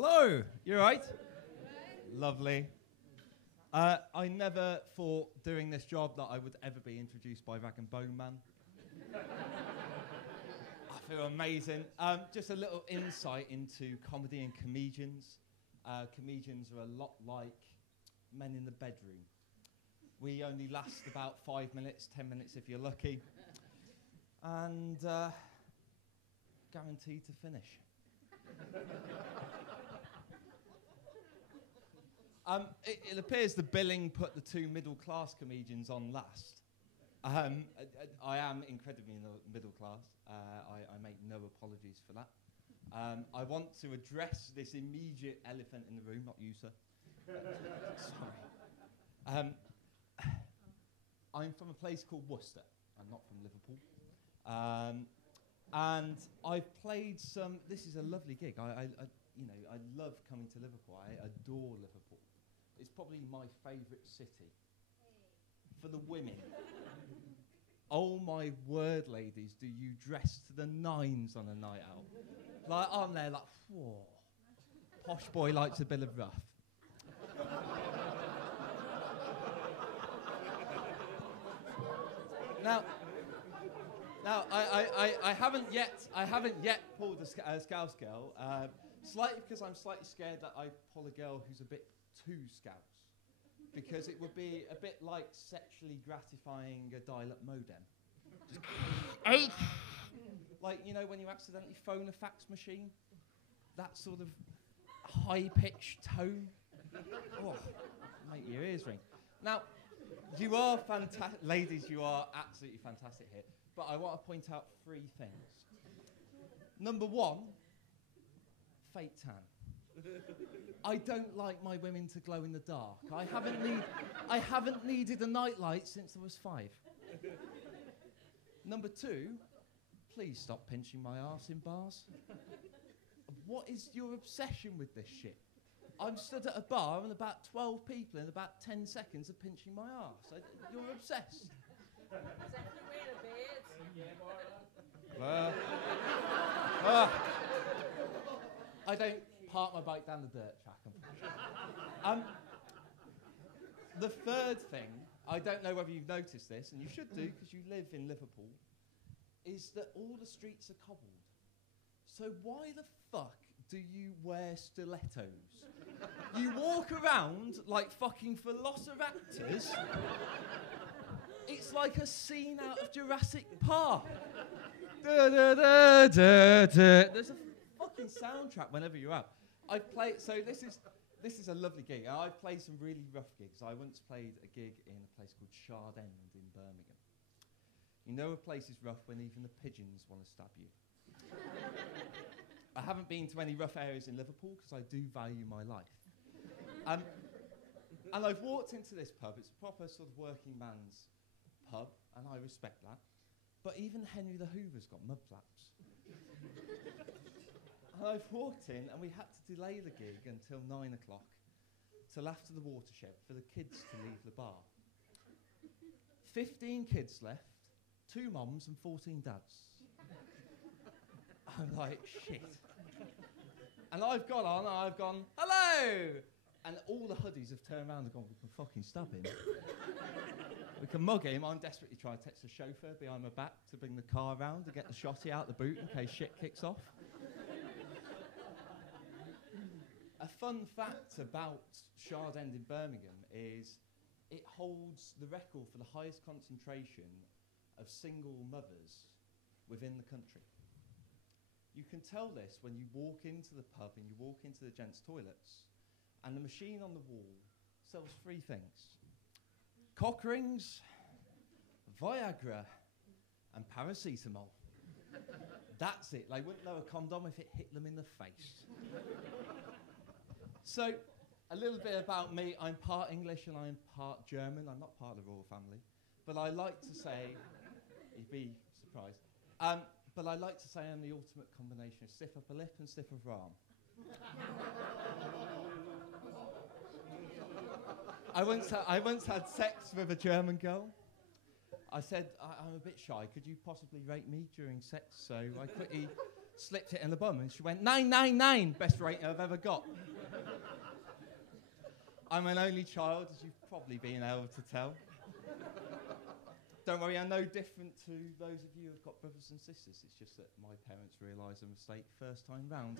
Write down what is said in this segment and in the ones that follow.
Hello, you all right? Lovely. I never thought doing this job that I would ever be introduced by Rag and Bone Man. I feel amazing. Just a little insight into comedy and comedians. Comedians are a lot like men in the bedroom. We only last about 5 minutes, 10 minutes if you're lucky, and guaranteed to finish. It appears the billing put the two middle-class comedians on last. I am incredibly middle class. I make no apologies for that. I want to address this immediate elephant in the room, not you, sir. Sorry. I'm from a place called Worcester. I'm not from Liverpool. And I've played some. This is a lovely gig. I love coming to Liverpool. I adore Liverpool. It's probably my favourite city. For the women. Oh my word, ladies, do you dress to the nines on a night out? Like, I'm there like, whoa. Posh boy likes a bit of rough. Now, I haven't yet pulled a Scouse girl, slightly because I'm slightly scared that I pull a girl who's a bit too Scouse, because it would be a bit like sexually gratifying a dial-up modem. Just like, you know, when you accidentally phone a fax machine, that sort of high-pitched tone. Oh, make your ears ring. Now, you are fantastic, ladies. You are absolutely fantastic here. But I want to point out 3 things. Number 1, fake tan. I don't like my women to glow in the dark. I haven't needed a nightlight since I was 5. Number 2, please stop pinching my arse in bars. What is your obsession with this shit? I'm stood at a bar and about 12 people in about 10 seconds are pinching my arse. You're obsessed. I don't park my bike down the dirt track, unfortunately. The third thing, I don't know whether you've noticed this, and you should do because you live in Liverpool, is that all the streets are cobbled. So why the fuck do you wear stilettos? You walk around like fucking velociraptors. It's like a scene out of Jurassic Park. Da, da, da, da, da. There's a fucking soundtrack whenever you're out. So this is a lovely gig. I've played some really rough gigs. I once played a gig in a place called Shard End in Birmingham. You know a place is rough when even the pigeons want to stab you. I haven't been to any rough areas in Liverpool because I do value my life. And I've walked into this pub. It's a proper sort of working man's pub, and I respect that. But even Henry the Hoover's got mud flaps. And I've walked in, and we had to delay the gig until 9 o'clock, till after the watershed, for the kids to leave the bar. 15 kids left, 2 mums and 14 dads. I'm like, shit. And I've got on, and I've gone, hello! And all the hoodies have turned around and gone, we can fucking stab him. We can mug him. I'm desperately trying to text the chauffeur behind my back to bring the car round to get the shotty out the boot in case shit kicks off. A fun fact about Shard End in Birmingham is it holds the record for the highest concentration of single mothers within the country. You can tell this when you walk into the pub and you walk into the gents' toilets, and the machine on the wall sells 3 things. Cock rings, Viagra, and paracetamol. That's it. They wouldn't know a condom if it hit them in the face. So, a little bit about me. I'm part English and I'm part German. I'm not part of the royal family. But I like to say, you'd be surprised, but I like to say I'm the ultimate combination of stiff upper lip and stiff upper arm. I once had sex with a German girl. I said, I'm a bit shy. Could you possibly rape me during sex? So I quickly slipped it in the bum, and she went, 999, best rating I've ever got. I'm an only child, as you've probably been able to tell. Don't worry, I'm no different to those of you who've got brothers and sisters. It's just that my parents realised a mistake first time round.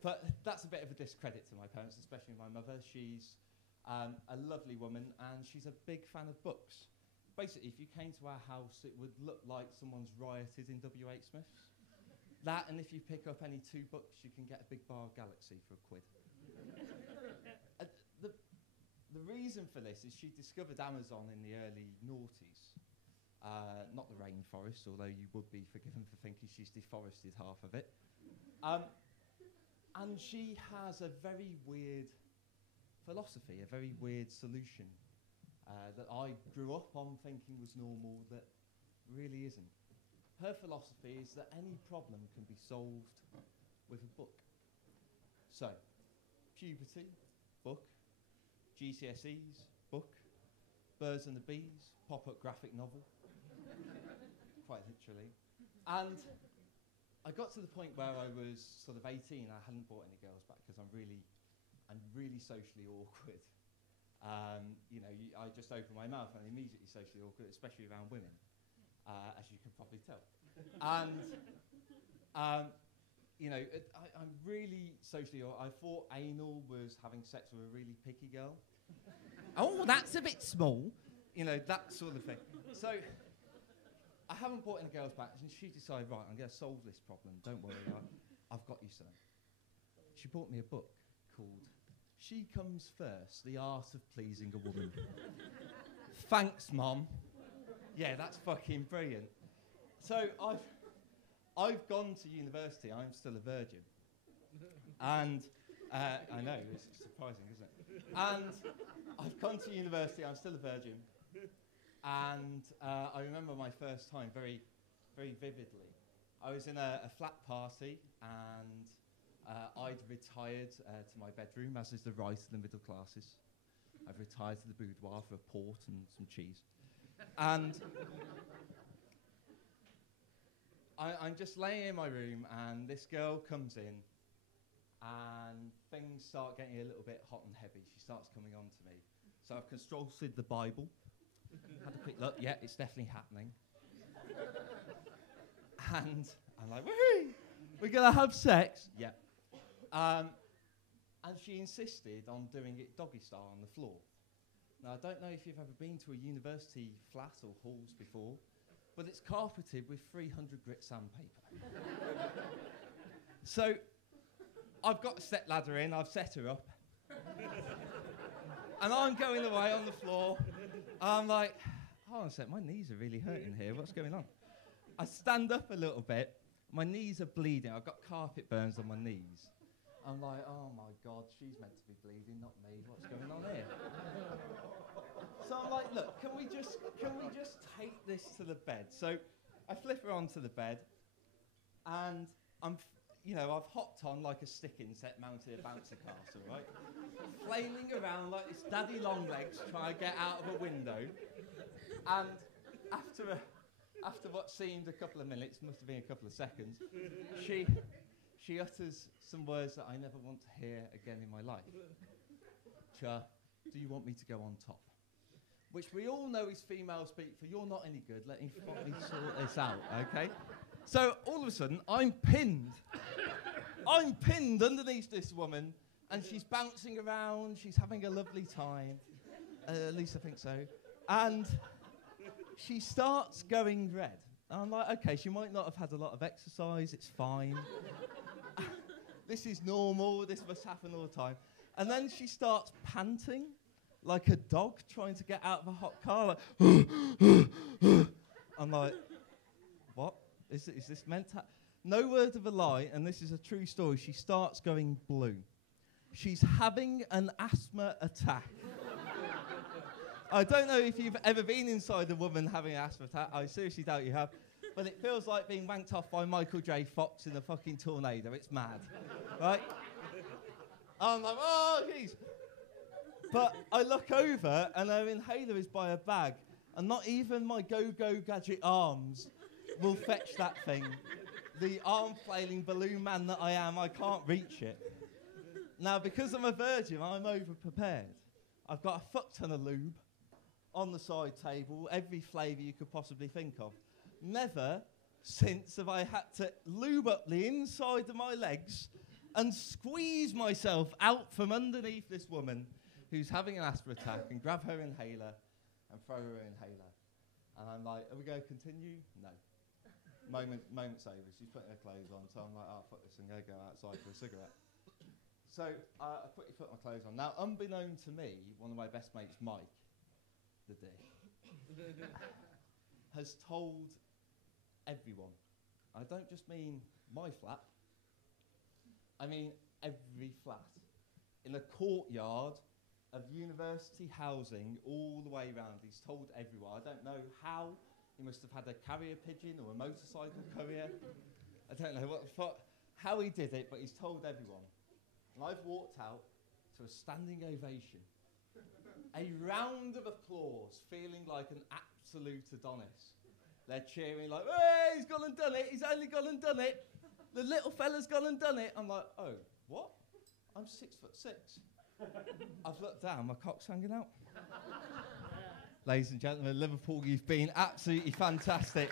But that's a bit of a discredit to my parents, especially my mother. She's a lovely woman, and she's a big fan of books. Basically, if you came to our house, it would look like someone's rioted in W.H. Smith's. That, and if you pick up any 2 books, you can get a big bar of Galaxy for £1. The reason for this is she discovered Amazon in the early noughties. Not the rainforest, although you would be forgiven for thinking she's deforested half of it. And she has a very weird philosophy, a very weird solution that I grew up on thinking was normal, that really isn't. Her philosophy is that any problem can be solved with a book. So, puberty, book. GCSEs, book. Birds and the Bees, pop-up graphic novel. Quite literally. And I got to the point where I was sort of 18. I hadn't brought any girls back because I'm really socially awkward. I just open my mouth and I'm immediately socially awkward, especially around women. As you can probably tell. And, I'm really socially, I thought anal was having sex with a really picky girl. Oh, that's a bit small. That sort of thing. So, I haven't brought any girls back, and she decided, right, I'm going to solve this problem. Don't worry, I've got you, son. She bought me a book called She Comes First, The Art of Pleasing a Woman. Thanks, Mom. Yeah, that's fucking brilliant. So I've gone to university. I'm still a virgin. And I know, it's surprising, isn't it? And I've gone to university. I'm still a virgin. And I remember my first time very, very vividly. I was in a flat party, and I'd retired to my bedroom, as is the right of the middle classes. I've retired to the boudoir for a port and some cheese. And I'm just laying in my room, and this girl comes in, and things start getting a little bit hot and heavy. She starts coming on to me. So I've consulted the Bible, had a quick look. Yeah, it's definitely happening. And I'm like, woohoo! We're going to have sex? Yeah. And she insisted on doing it doggy style on the floor. Now, I don't know if you've ever been to a university flat or halls before, but it's carpeted with 300 grit sandpaper. So, I've got a step ladder in, I've set her up. And I'm going away on the floor. I'm like, hold on a sec, my knees are really hurting here, what's going on? I stand up a little bit, my knees are bleeding, I've got carpet burns on my knees. I'm like, oh my God, she's meant to be bleeding, not me. What's going on here? So I'm like, look, can we just take this to the bed? So I flip her onto the bed, and I've hopped on like a stick insect mounted a bouncer castle, right? Flailing around like this daddy long legs trying to get out of a window. And after what seemed a couple of minutes, must have been a couple of seconds, she utters some words that I never want to hear again in my life. Cha, do you want me to go on top? Which we all know is female speak for you're not any good, let me fucking sort this out, okay? So all of a sudden, I'm pinned. I'm pinned underneath this woman, and she's bouncing around, she's having a lovely time. At least I think so. And she starts going red. And I'm like, okay, she might not have had a lot of exercise, it's fine. This is normal, this must happen all the time. And then she starts panting like a dog trying to get out of a hot car. Like, I'm like, what? Is this meant to No word of a lie, and this is a true story, she starts going blue. She's having an asthma attack. I don't know if you've ever been inside a woman having an asthma attack. I seriously doubt you have. But it feels like being wanked off by Michael J. Fox in a fucking tornado. It's mad, right? I'm like, oh, jeez. But I look over, and her inhaler is by a bag, and not even my go-go gadget arms will fetch that thing. The arm-flailing balloon man that I am, I can't reach it. Now, because I'm a virgin, I'm over-prepared. I've got a fuck ton of lube on the side table, every flavour you could possibly think of. Never since have I had to lube up the inside of my legs and squeeze myself out from underneath this woman who's having an asthma attack and grab her inhaler and throw her inhaler. And I'm like, are we going to continue? No. Moment's over. She's putting her clothes on, so I'm like, oh, fuck this, I'm going to go outside for a cigarette. So I quickly put my clothes on. Now, unbeknown to me, one of my best mates, Mike, the dick, has told everyone. I don't just mean my flat. I mean every flat. In a courtyard of university housing all the way round. He's told everyone. I don't know how. He must have had a carrier pigeon or a motorcycle courier. I don't know what the fuck, how he did it, but he's told everyone. And I've walked out to a standing ovation. A round of applause, feeling like an absolute Adonis. They're cheering like, hey, he's gone and done it. He's only gone and done it. The little fella's gone and done it. I'm like, oh, what? I'm 6'6". I've looked down, my cock's hanging out. Ladies and gentlemen, Liverpool, you've been absolutely fantastic.